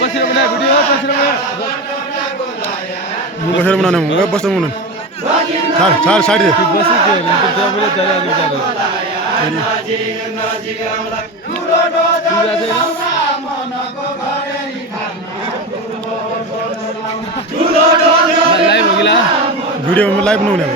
बसेर बनाए भिडियो बसेर बनाउने बस्दा बनाउने छाड साइड दे भिडियो लाइभ बनाउने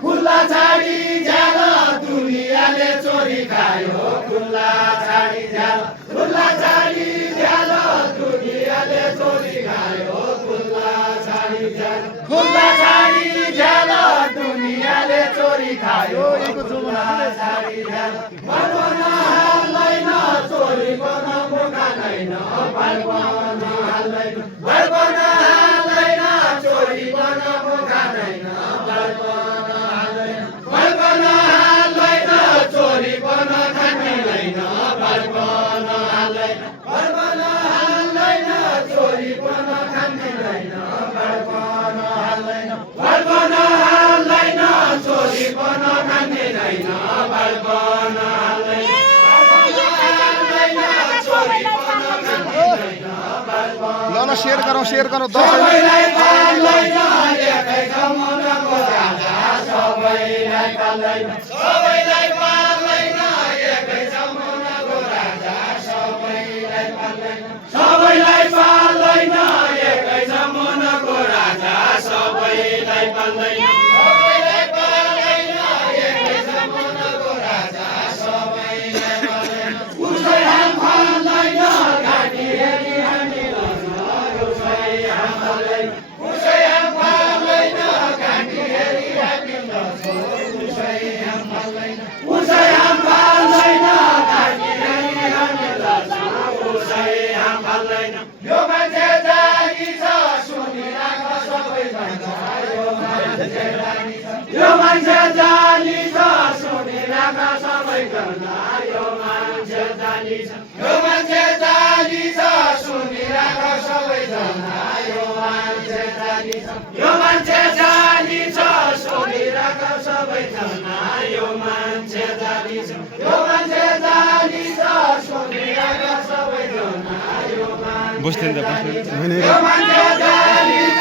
खुला छाडी जाल दुनियाले चोरी खायो खुला छाडी जाल दुनियाले चोरी खायो खुला छाडी जाल दुनियाले चोरी खायो खुला छाडी जाल भगवान हाल्दैन चोरी गर्न मौका छैन भगवान हाल्दैन चोरी गर्न मौका छैन शेयर करो सबैलाई पाल्दैन एकै जमानाको राजा सबैलाई पाल्दैन एकै जमानाको राजा सबैलाई पाल्दैन एकै जमानाको राजा सबैलाई पाल्दैन उसै हाम फाल्दैन काकी रानी हामी लक्ष्मा उसै हाम फाल्दैन यो मान्छे जानी छ सुनिराख सबैजना यो मान्छे जानी छ यो मान्छे जानी छ सुनिराख सबैजना यो मान्छे जानी छ यो मान्छे जानी छ सुनिराख सबैजना यो मान्छे जानी छ यो मान्छे जानी छ सुनिराख सबैजना यो मान्छे जानी छ यो मान्छे जानी छ सुनिराख सबैजना यो मान्छे बस्दैन त बस्दैन यो मान्छे जानी छ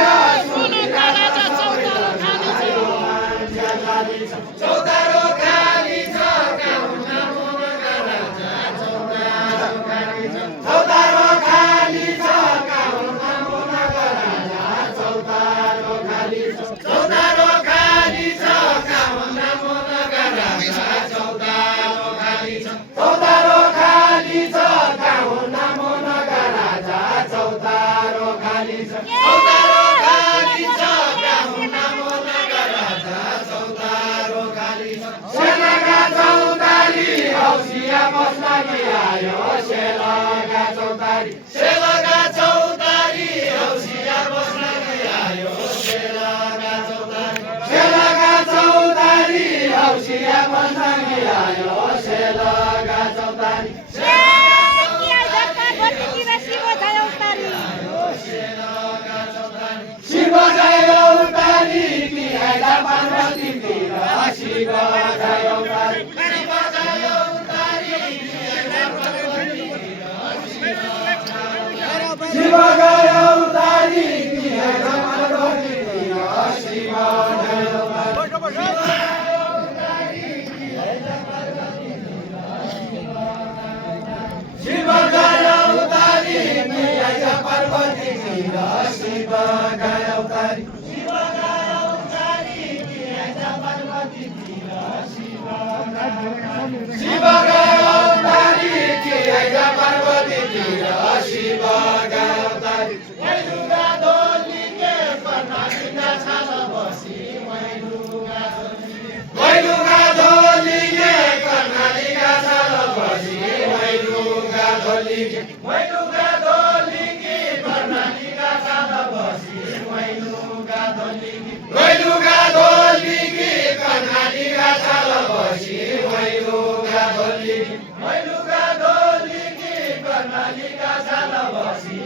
सुनिराख सबैजना यो मान्छे जानी छ चौतारो खाली छ काहुना मुनका राजा चौतारो खाली छ चौतारो खाली छ काहुना मुनका राजा चौतारो खाली छ चौतारो खाली छ काहुना मुनका राजा चौतारो खाली छ चौतारो खाली छ काहुना मुनका राजा चौतारो खाली छ चौतारो खाली छ काहुना मुनका राजा चौतारो खाली छ सेलका चौतारी हौसिया बस्लागी आयो सेलका चौतारी हौसिया बस्लागी आयो सेलका चौतारी हौसिया बस्लागी आयो सेलका चौतारी शिव जय औतारी कि आइला पार्वती तिर शिव जय औतारी शिव जय औतारी कि आइला पार्वती तिर शिव जय शिव जय औतारी कि आइला पार्वती तिर शिव जय औतारी शिव गए औतारी कि आइला पार्वती तिर शिव गए औतारी मैलुगा डोली के कर्णालीका छाल बसी मैलुगा डोली के कर्णालीका छाल बसी मैलुगा डोली के कर्णालीका छाल बसी मैलुगा डोली के कर्णालीका छाल बसी मैलुगा डोली के कर्णालीका छाल बसी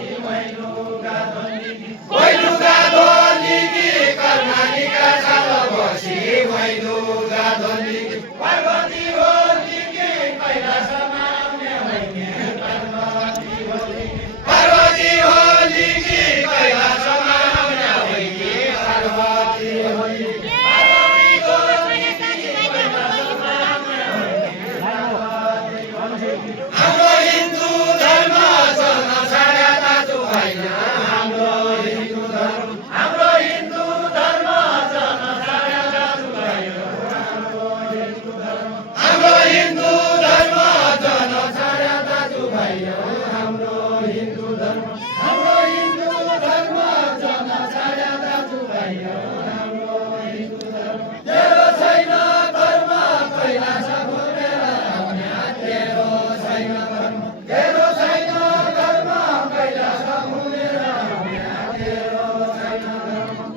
मैलुगा डोली के कर्णालीका छाल बसी मैलुगा डोली के पार्वती होली के कैलाशमा आउने होइन पार्वती होली के कैलाशमा आउने होइन पार्वती होली हाम्रो हिन्दू धर्म चल्न छाड्या दाजु होइन हाम्रो हिन्दू धर्म चल्न छाड्या दाजु होइन हाम्रो हिन्दू धर्म चल्न छाड्या दाजु होइन हाम्रो हिन्दू धर्म चल्न छाड्या दाजु होइन हाम्रो हिन्दू धर्म तेरो छैन धर्म कैलाश घुमेर आउने तेरो छैन धर्म कैलाश घुमेर आउने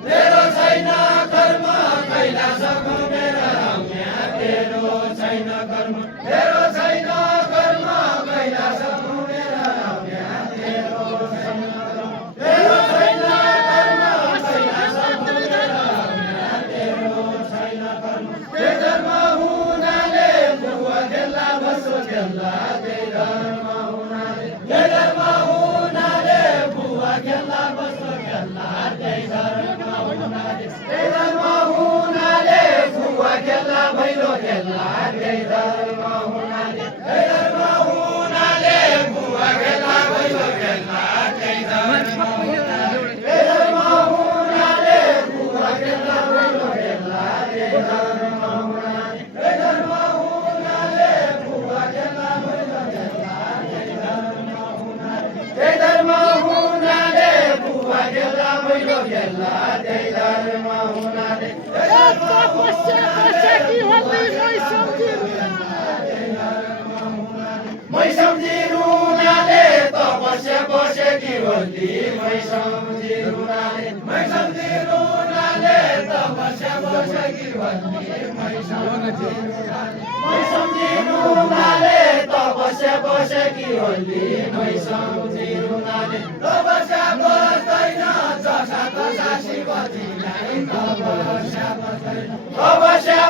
तेरो छैन धर्म कैलाश घुमेर आउने तेरो छैन कर्म कैलाश घुमेर आउने तेरो छैन कर्म कैलाश घुमेर आउने तेरो छैन कर्म त्यही धर्म हुनाले बुवा खेल्ला बसो खेल्ला त्यही धर्म हुनाले बुवा खेल्ला बसो खेल्ला त्यही धर्म हुनाले बुवा खेल्ला भैलो खेल्ला त्यही धर्म हुनाले बुवा खेल्ला भैलो खेल्ला त्यही धर्म हुनाले बुवा खेल्ला भैलो खेल्ला त्यही धर्म हुनाले बुवा खेल्ला भैलो खेल्ला त्यही धर्म हुनाले बुवा खेल्ला भैलो खेल्ला त्यही धर्म हुनाले मै सम्झिनुनाले तपस्या बसेकी होली मै सम्झिनुनाले तपस्या बस्दैन जसा तसा शिवजीलाई तपस्या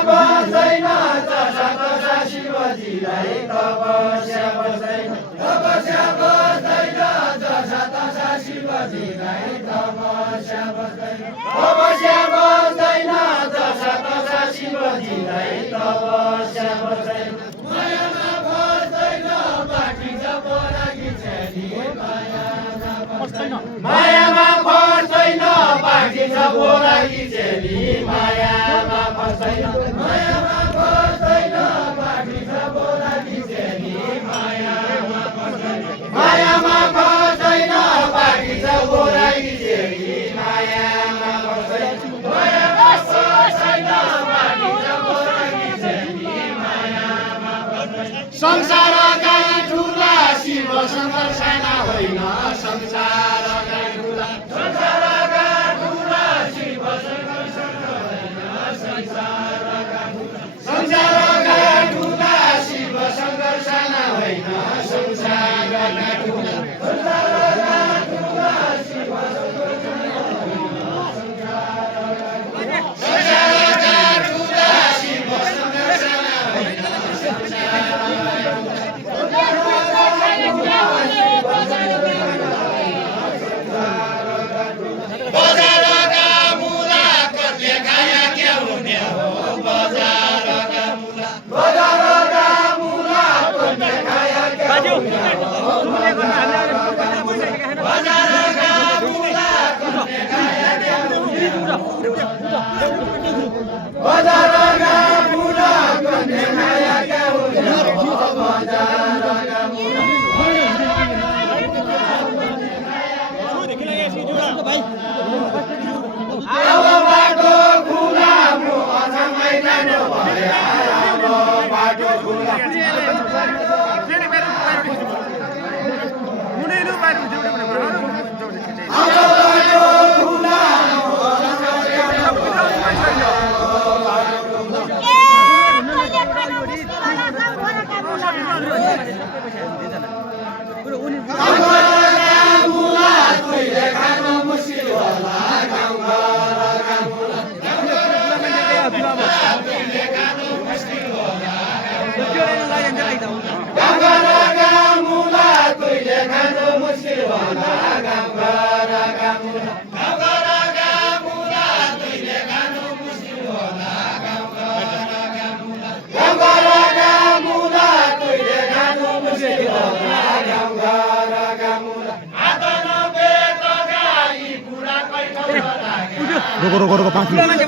बस्दैन जसा तसा शिवजीलाई तपस्या बस्दैन जसा तसा शिवजीलाई तपस्या बस्दैन जसा तसा शिवजीलाई तपस्या बस्दैन मायामा बस्दैन बाँकी छ बोराकी छेली मायामा बस्दैन बाँकी छ बोराकी छेली मायामा बस्दैन बाँकी छ बोराकी छेली मायामा बस्दैन बाँकी छ बोराकी छेली मायामा बस्दैन संसारका ठुला शिव शङ्कर साना होइन संसारका ठुला शिव शङ्कर होइन संसारका ठुला शिव शङ्कर साना होइन संसारका ठुला रोको 5 मिनट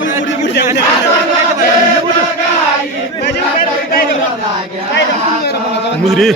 मुजरी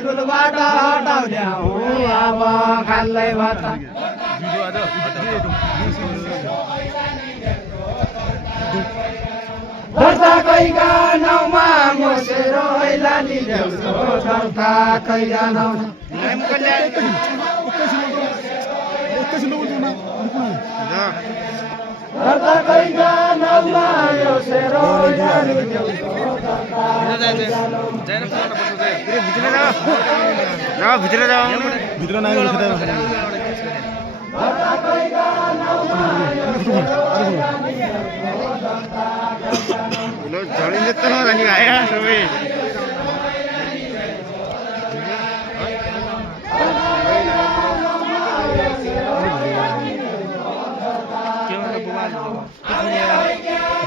स्कुलबाट हटाउने अब खाल्लै भत्ता भर्ता कैका नाउँमा मोसेर लाली ल्याउँछ भर्ता कैका नाउँमा भित्र नागेर झडिन्छ त नजानी भाइ सबै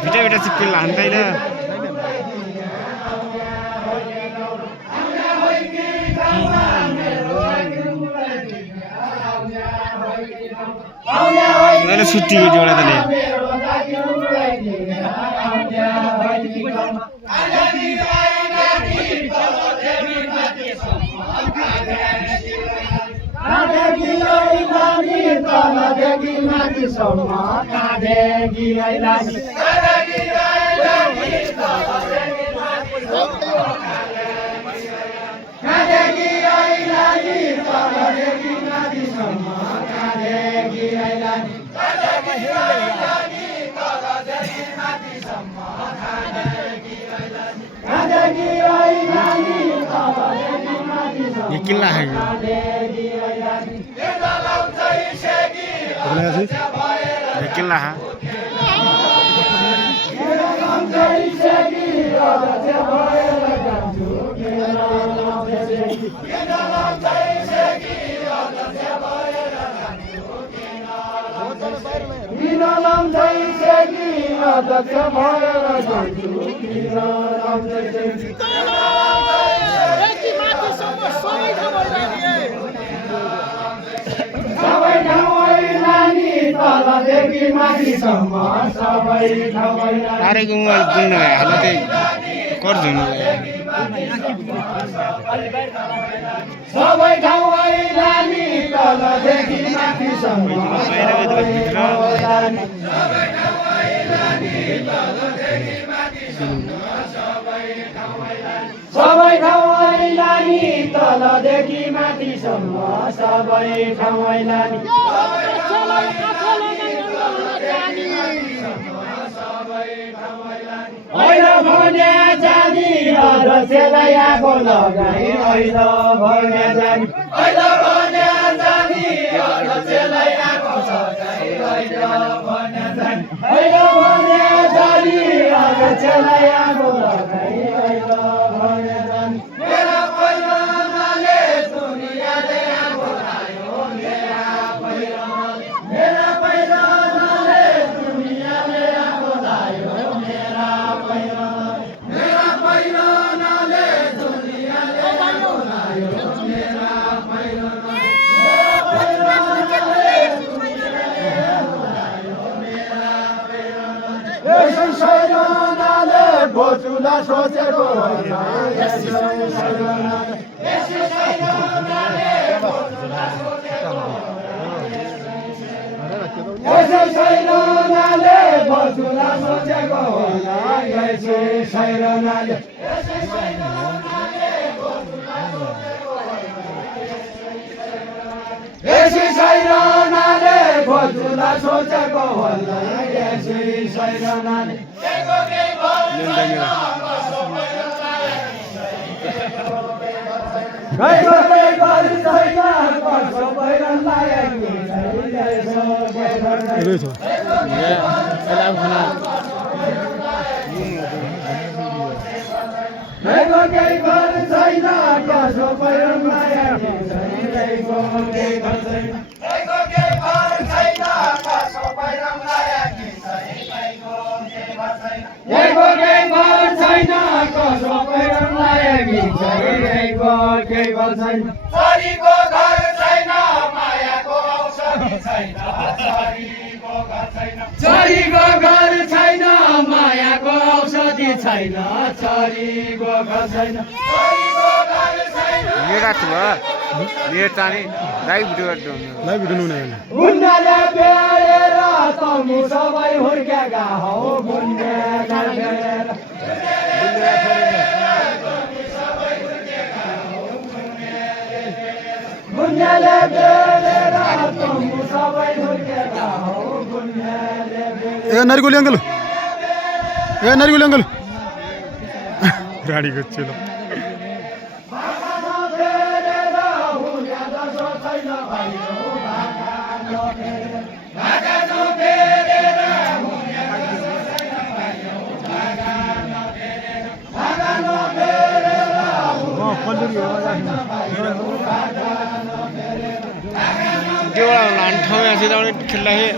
भिटा चिप्पिल हान्दैन मैले छुट्टी एउटा तले ये किल्ला है ये किल्ला है तारेको मोबाइल बुल्नु हालो त्यही कर झुनु सबै ठाउँ ऐलानी तलदेखि माथिसम्म सबै ठाउँ ऐलानी तलदेखि माथिसम्म सबै ठाउँ ऐलानी होइन भने जानी अध्यक्षलाई आगो लगाई होइन भने जानी होइन भने जानी अध्यक्षलाई आगो लगाई होइन भने जानी होइन भने जानी अध्यक्षलाई आगो लगाई होइन भने जानी मेरा पहिरोले दुनियाँले आगो लायो मेरा पहिरोले दुनियाँले आगो लायो बोचुला सोचेको सैरनाले बोचुला सोचेको होला यसै सैरनाले यसै सैरनाले बोचुला सोचेको होला यसै सैरनाले छोरीको घर छैन मायाको औषधि छैन छोरीको घर छैन मायाको औषधि छैन छोरीको घर छैन गुन्डाले बेरेर तमु सबै हुर्केका हौ गुन्डाले बेरेर नरिकोली अंकल नरिकोली अंकल गाडी गच्छेल देवळा लहान ठाव असे जाऊन खेळला हे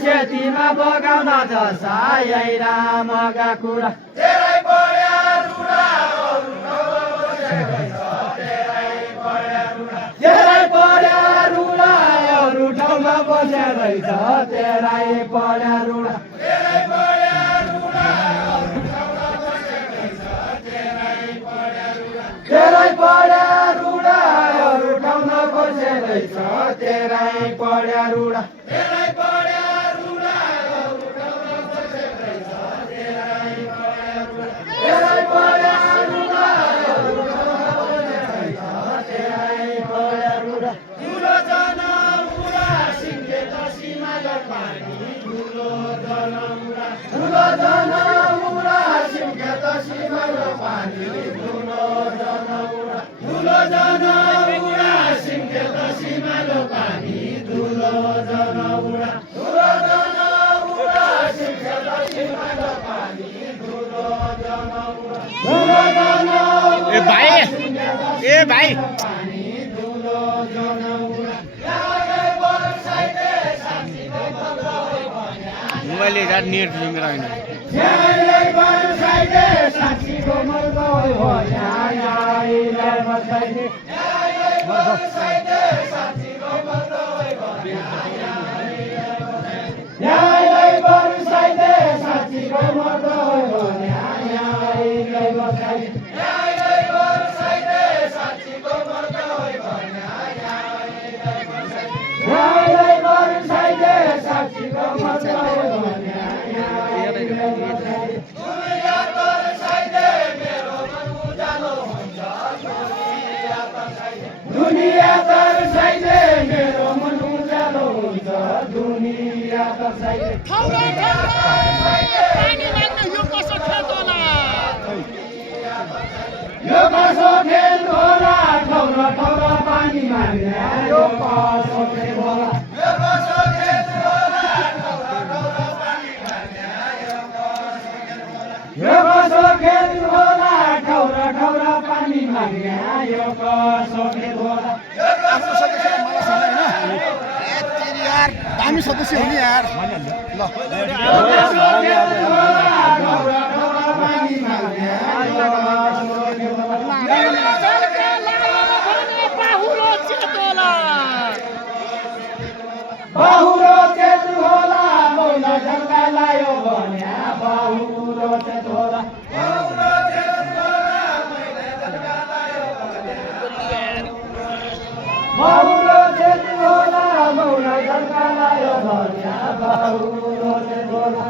सेतीमा बगाउन जसा यही रामका कुरा धेरै पढ्या रुडा अरू ठाउँमा बसेर रहेछ तेरै पढ्या रुडा तेरै पढ्या रुडा अरू ठाउँमा बसेर रहेछ तेरै पढ्या रुडा ए भाइ मोबाइल यार नेट मेरो होइन दुनिया तर्साइले मेरो मन उज्यालो हुन्छ दुनिया तर्साइले यो कसो खेल होला ठौरा ठौरा पानी माग्ने यो कसो खेल होला यो कसो खेल होला ठौरा ठौरा पानी माग्ने यो कसो खेल होला हामी सदस्य हो नि यार ल बाहुरो चेतु होला मौला झल्का लायो भन्या बाहुरो चेतु होला बाहुरो चेतु होला मौला झल्का लायो भन्या बाहुरो चेतु होला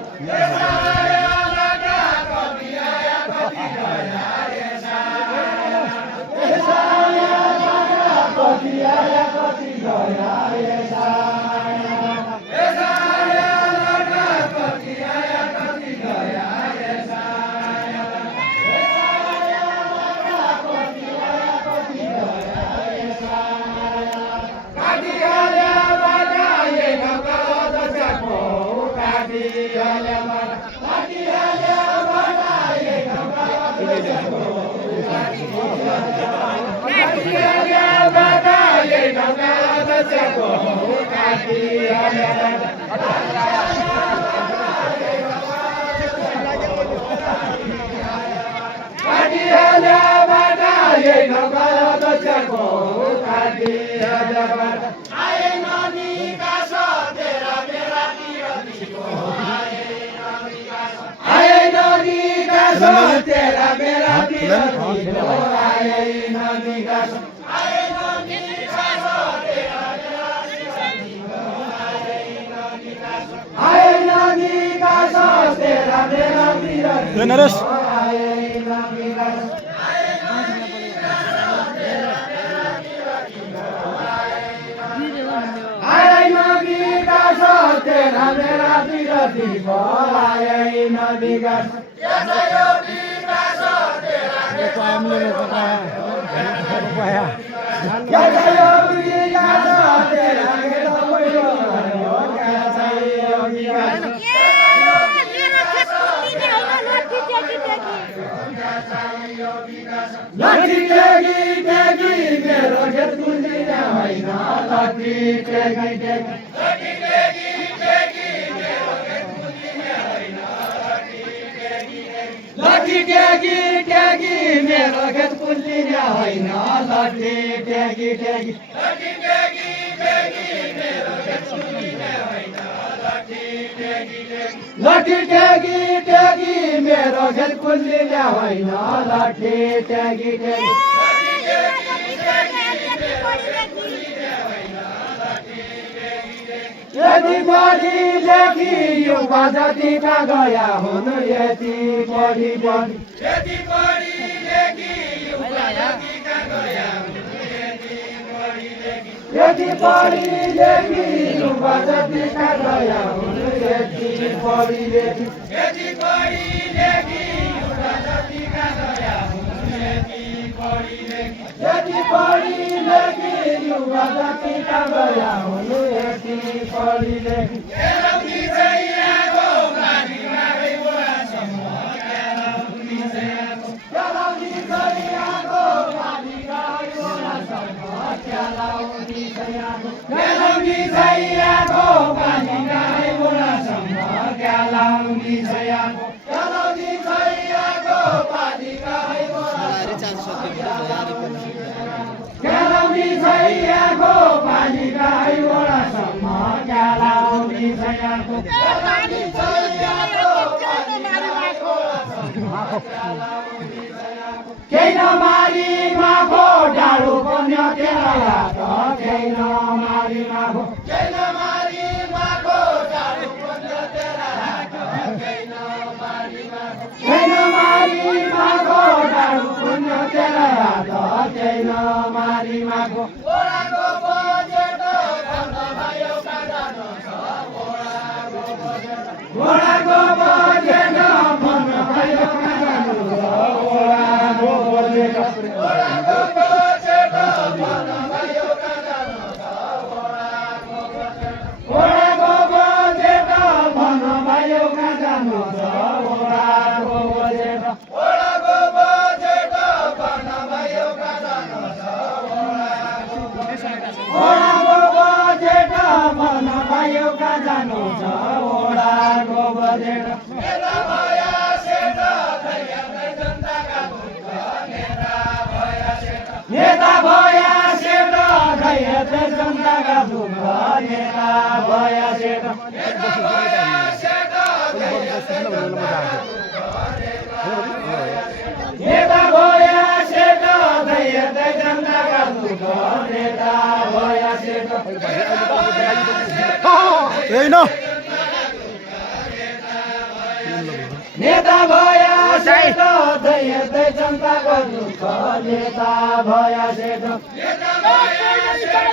तेरा मेरा नरेश तेरा मेरा विरोधी बोलाए नदी का लाठी टेगी मेरो खेत कुन्दी होइन लाठी टेगी लट्ठी टेकी टेकी लट्ठी टेकी टेकी मेरो खेत कुल्लिने होइन लट्ठी टेकी टेकी लट्ठी टेकी टेकी मेरो खेत कुल्लिने होइन लट्ठी टेकी टेकी यति बढी लेखी युवा जतिका गया हुन् यति बढी बढी यति बढी लेखी युवा जतिका गया हुन् यति बढी लेखी युवा जतिका गया हुन् यति बढी लेखी यति बढी लेखी युवा जतिका गया हुन् यति बढी लेखी यति बढी लेखी युवा जतिका गया हुन् यति बढी लेखी केलाउनी छैयाको पानी मागै बुढासम्म केलाउनी छैयाको केलाउनी छैयाको पानी गाई बुढासम्म केलाउनी छैयाको केलाउनी छैयाको पानी गाई बुढासम्म केलाउनी छैयाको केलाउनी छैयाको पानी गाई केलाउनी छैयाको पानी गाई बुढासम्म केलाउनी छैयाको केलाउनी छैयाको केही नमारी माखो डाडु बन्यो तेरा हात केही नमारी माखो केही नमारी माखो डाडु बन्यो तेरा हात केही नमारी माखो केही नमारी माखो डाडु बन्यो तेरा हात केही नमारी माखो ओडाको बजेटो भन्न भयो काजानो छ घोडाको बजेट भन्न भयो काजानो छ घोडाको बजेट ओडाको बजेटो भन्न भयो काजानो छ घोडाको बजेट भन्न भयो काजानो छ घोडाको बजेट ओडाको बजेटो भन्न भयो काजानो छ घोडाको बजेट भन्न भयो काजानो छ घोडाको बजेट नेता भया सेट खैयादै जनताका दुःख नेता भया सेट नेता भया सेट खैयादै जनताका दुःख नेता भया सेट नेता भया सेट खैयादै नेता भया सेट खैयादै जनताका दुःख नेता भया सेट नेता भया सेट खैयादै जनताको दुःख नेता भया सेट नेता भया सेट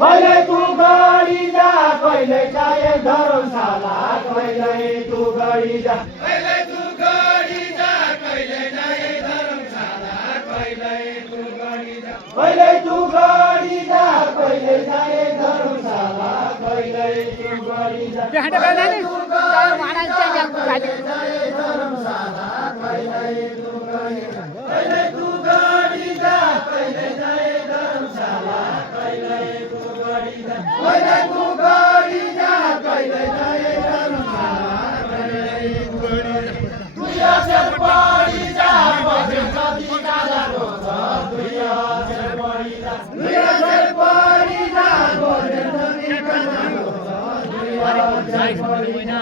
कहिले तू गडी जा कहिले जाए धर्मशाला कहिले तू गडी जा कहिले तू गडी जा कहिले जाए धर्मशाला कहिले तू गडी जा कहिले तू गडी जा कहिले जाए धर्मशाला कहिले तू गडी जा कहिले तू गडी जा कहिले जाए धर्मशाला कहिले तू गडी जा कहिले तू गडी जा कहिले जाए धर्मशाला कहिले तू गडी जा कहिले तू गडी जा कहिले जाए धर्मशाला कहिले तू गडी जा दुनिया से पड़ी जा बजे कदी का जानो छ दुनिया से पड़ी जा दुनिया से पड़ी जा बजे कदी का जानो छ दुनिया से पड़ी जा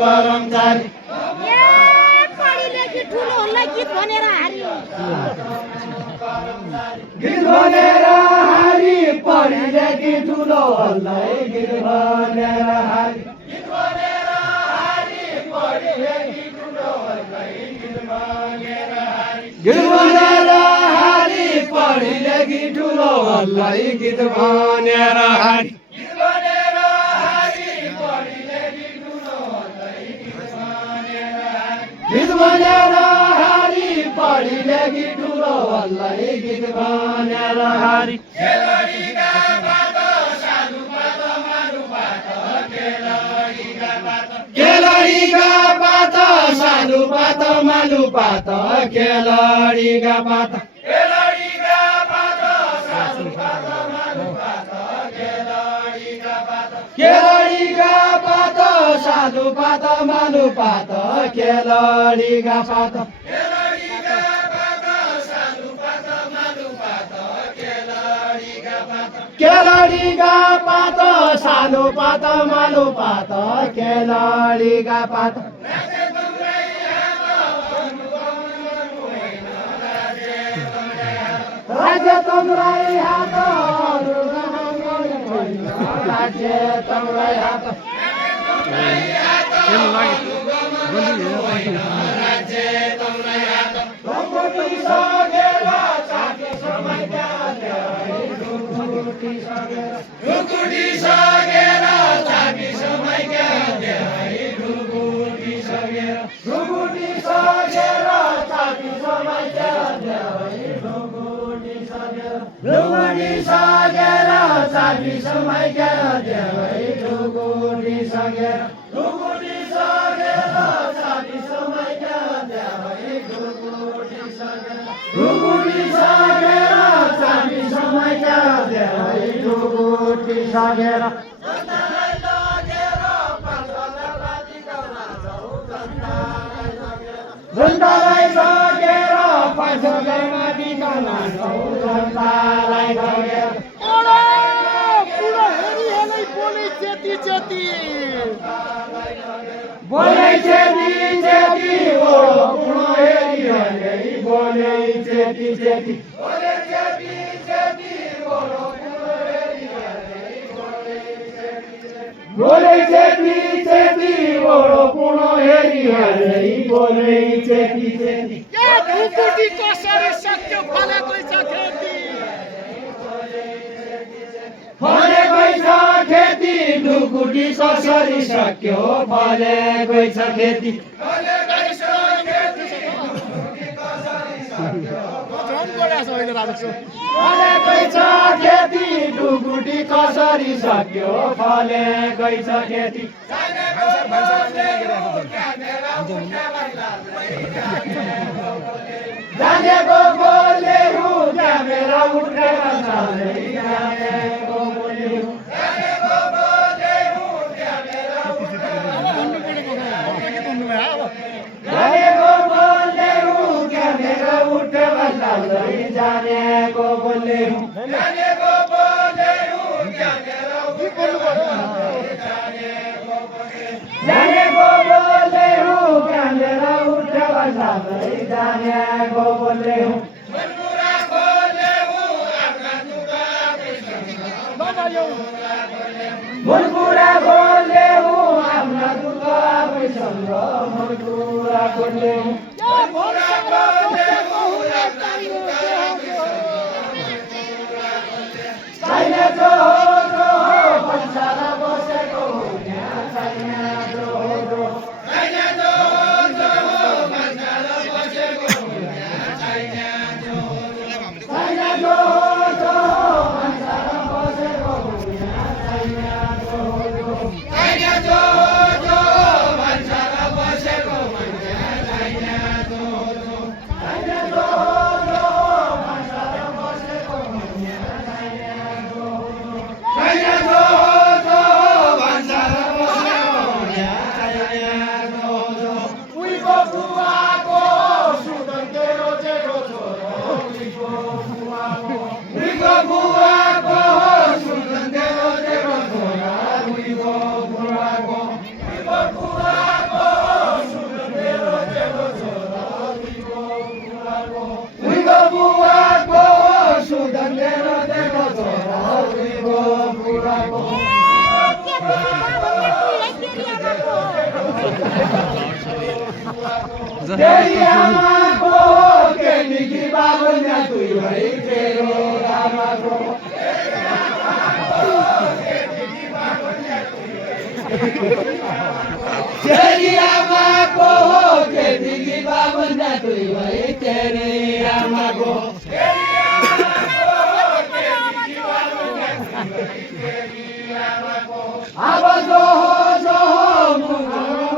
कर्मचारी गीत भनेर हारियो गीत भनेर हारी पढी लेखी ठुलो हल्लै गीत भनेर हारी गीत भनेर हारी पढी लेखी ठुलो हल्लै गीत भनेर हारी गीत भनेर हारी पढी लेखी ठुलो हल्लै गीत भनेर हारी गीत भनेर हारी पढी लेखी ठुलो हल्लै गीत भनेर हारी गीत भनेर हारी पढी लेखी ठुलो हल्लै गीत भनेर हारी खेलडीका बाटो केलडीका पात सालु पात मालु पात केलडीका पात केलडीका पात सालु पात मालु पात केलडीका पात केलडीका पात सालु पात मालु पात केलडीका पात केलडीका पात सालु पात मालु पात केलडीका पात केलडीका पात सालु पात मालु पात केलडीका पात राज्य तमराई हात राज्य तमराई हात राज्य तमराई हात ढुकुटी सगेर छाती समाइका ढुकुटी सगेर छाती समाइका ढुकुटी सगेर छाती समाइका ढुकुटी सगेर छाती समाइका ढुकुटी सगेर ढुकुटी सगेर छाती समाइका ढुकुटी सगेर ढुकुटी सगेर छाती समाइका ढुकुटी सगेर जनतालाई सगेर पैसा माथि कमान्छौ जनतालाई सगेर पुरो हेरी बोले चेती चेती बोले चेती चेती ओडो पुरो हेरी हेरी बोले चेती चेती बोले चेती चेती ओडो पुरो हेरी हेरी बोले चेती चेती ओडो पुरो हेरी हेरी बोले चेती चेती या ढुकुटी कसरी सक्यो फलेकै छ खेती फलेकै छ खेती ढुकुटी कसरी सक्यो फलेकै छ खेती फलेकै छ खेती ढुकुटी कसरी सक्यो फलेकै छ खेती ढुकुटी कसरी सक्यो फलेकै छ खेती जानेको बोले हूँ क्यामेरा उठेर चल्दै जानेको बोले हूँ जानेको बोले हूँ क्यामेरा उठेर जानेको बोले हूँ क्यामेरा उठेर चल्दै जानेको बोले हूँ जानेको बोले हूँ क्यामेरा उठेर जानेको बोले हूँ क्यामेरा उठेर चल्दै जानेको बोले हूँ मनपुरा बोले हूँ आफ्ना दुःख मनपुरा बोले हूँ आफ्ना दुःख आफैसँग मनपुरा बोले हूँ छैन जो हो भन्सार बसेको यहाँ छैन जो हो छैन जो हो भन्सार बसेको यहाँ छैन जो छैन जो भन्सार बसेको यहाँ छैन जो छैन जो भन्सार बसेको यहाँ छैन जो छैन जो भन्सार बसेको यहाँ छैन जो छैन जो भन्सार बसेको यहाँ छैन जो उहीको बुवाको सुदन तेरो जेठो छोरो उहीको बुवाको सुदन तेरो जेठो छोरा उहीको बुवाको सुदन तेरो जेठो छोरा उहीको बुवाको सुदन तेरो जेठो छोरा उहीको बुवाको तेरी आमाको केलीकी बाबुन्या तुई भई तेरो आमाको तेरी आमाको केलीकी बाबुन्या तुई भई तेरी आमाको अब जो हो मुखमा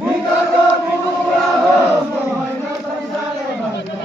मित्रको बुवा हो म होइन संसारै भन्नु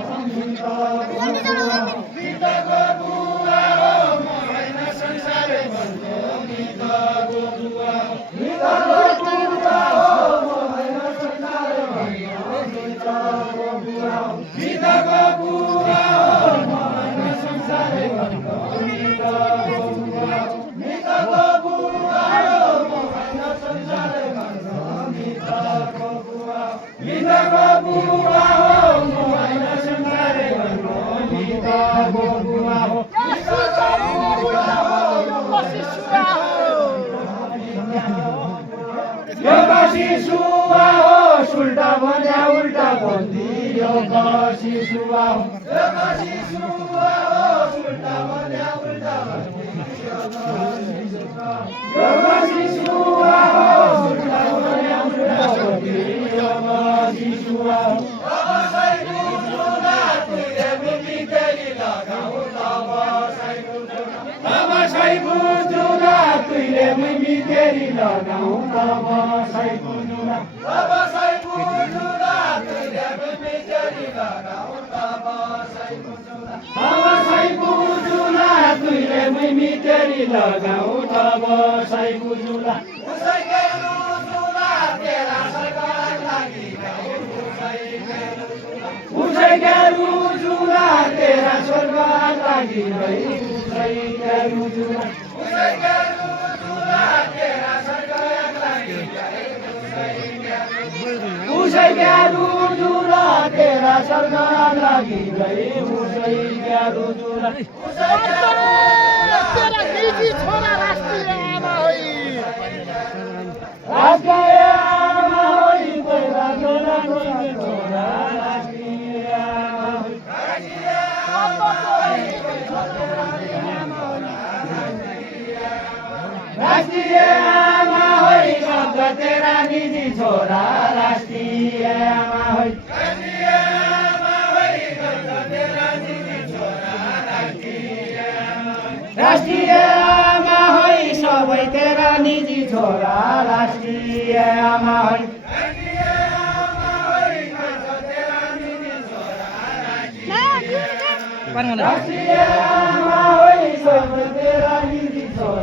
मित्रको बुवा हो म होइन संसारै भन्नु मित्रको बुवा हो मित्रको बुवा हो म होइन संसारै भन्नु मित्रको बुवा हो मित्रको बुवा हो म होइन संसारै भन्नु मित्रको बुवा हो मित्रको बुवा हो म होइन संसारै भन्नु मित्रको बुवा हो मित्रको बुवा हो म होइन संसारै भन्नु मित्रको बुवा हो यो कसी सुवा हो सुल्टा भन्या उल्टा भनिदियो कसी सुवा हो यो कसी सुवा हो सुल्टा भन्या उल्टा भनिदियो यो कसी सुवा हो सुल्टा भन्या उल्टा भनिदियो कसी सुवा हो बसाइको जुना तुले मुनि तेरी लगाऊ बसाइको जुना तुले मुनि तेरी लगाऊ बसाइको जुना बसाइको जुना तुले मुनि तेरी लगाऊ बसाइको जुना बसाइको जुना तुले मुनि तेरी लगाऊ बसाइको जुना उसैकै जुना तेरा सरकार लागि उसैकै जुना तेरा सरकार लागि गई उसैकै जुना उसैकै जुना तेरा सरकार लागि गई उसैकै जुना तेरा सरकार लागि गई उसैकै जुना तेरा निजी छोरा राष्ट्रिय आमा होइ राष्ट्रिय आमा होइ तेरा छोरा छोरा राष्ट्रिय आमा होइ राष्ट्रिय आमा होइ शब्द तेरा निजी छोरा राष्ट्रिय आमा होइ राष्ट्रिय आमा होइ शब्द तेरा निजी छोरा राष्ट्रिय आमा राष्ट्रिय आमा होइ सबै तेरा निजी छोरा राष्ट्रिय आमा होइ राष्ट्रिय आमा होइ शब्द तेरा निजी छोरा राष्ट्रिय आमा होइ सबै तेरा